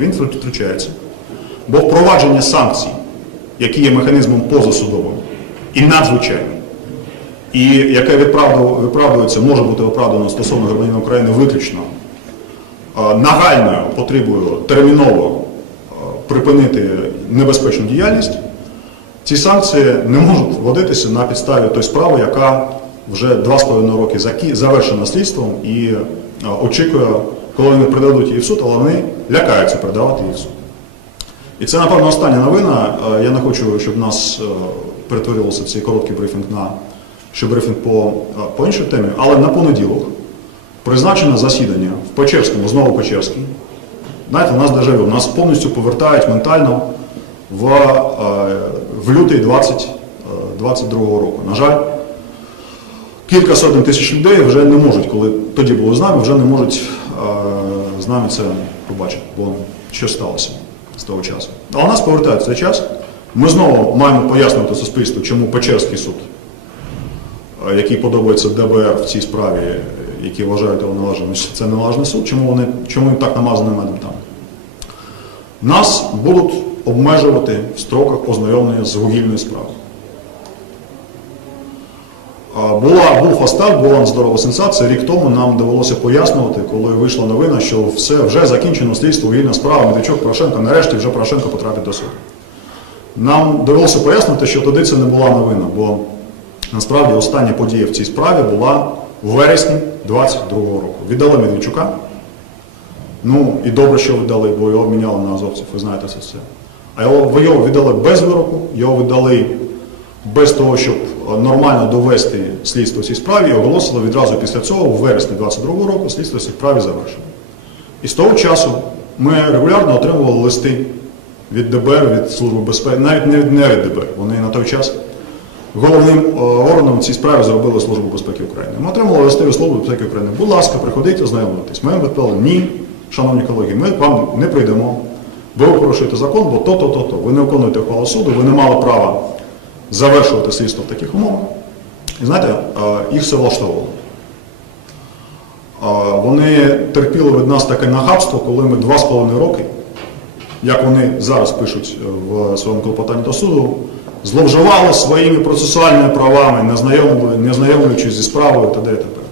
він втручається. Бо впровадження санкцій, які є механізмом позасудовим і надзвичайним, і яке виправдується, може бути виправдано стосовно громадянина України виключно нагальною потребою терміново припинити небезпечну діяльність, ці санкції не можуть вводитися на підставі тої справи, яка вже два з половиною роки завершена слідством і очікує, коли вони передадуть її в суд, але вони лякаються передавати її в суд. І це, напевно, остання новина. Е, Я не хочу, щоб нас е, перетворилося цей короткий брифінг на ще брифінг по, е, по іншій темі, але на понеділок призначено засідання в Печерському, знову Печерський. Знаєте, у нас дежавю, нас повністю повертають ментально в, в лютий 20, е, 22 року. На жаль, кілька сотень тисяч людей вже не можуть, коли тоді були з нами, вже не можуть з нами це побачити, бо що сталося з того часу. А у нас повертають цей час. Ми знову маємо пояснювати суспільству, чому Печерський суд, який подобається ДБР в цій справі, які вважають його належним, це належний суд, чому вони чому він так намазаний медом там. Нас будуть обмежувати в строках ознайомлення з вугільною справою. Була, був фастак, була здорова сенсація. Рік тому нам довелося пояснювати, коли вийшла новина, що все вже закінчено слідство вугільна справа, Медведчук Порошенко, нарешті вже Порошенко потрапить до суду. Нам довелося пояснити, що тоді це не була новина, бо насправді остання подія в цій справі була в вересні 22-го року. Віддали Медведчука. Ну і добре, що віддали, бо його обміняли на азовців, ви знаєте це все. А його, його віддали без вироку, його віддали без того, щоб е, нормально довести слідство цій справі, і оголосили відразу після цього, у вересні 22-го року, слідство в цій справі завершено. І з того часу ми регулярно отримували листи від ДБР, від Служби безпеки, навіть не від, не від ДБР. Вони на той час головним е, органом цій справі зробили Службу безпеки України. Ми отримали листи від Служби безпеки України. Будь ласка, приходіть ознайомитись. Ми їм відповіли, ні, шановні колеги, ми вам не прийдемо. Ви порушуєте закон, бо то-то, то-то. Ви не виконуєте ухвалу суду, ви не мали права завершувати слідство в таких умовах. І знаєте, їх все влаштовувало. Вони терпіли від нас таке нахабство, коли ми два з половиною роки, як вони зараз пишуть е, в своєму клопотанні до суду, зловживали своїми процесуальними правами, не знайомлюючись зі справою та де тепер.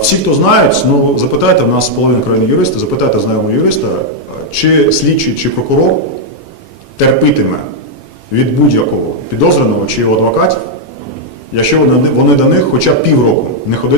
Всі, хто знають, ну запитайте, в нас половина країни юристи, запитайте знайомого юриста, чи слідчий, чи прокурор терпітиме від будь-якого підозрюваного чи його адвокатів, якщо вони, до них хоча б півроку не ходити.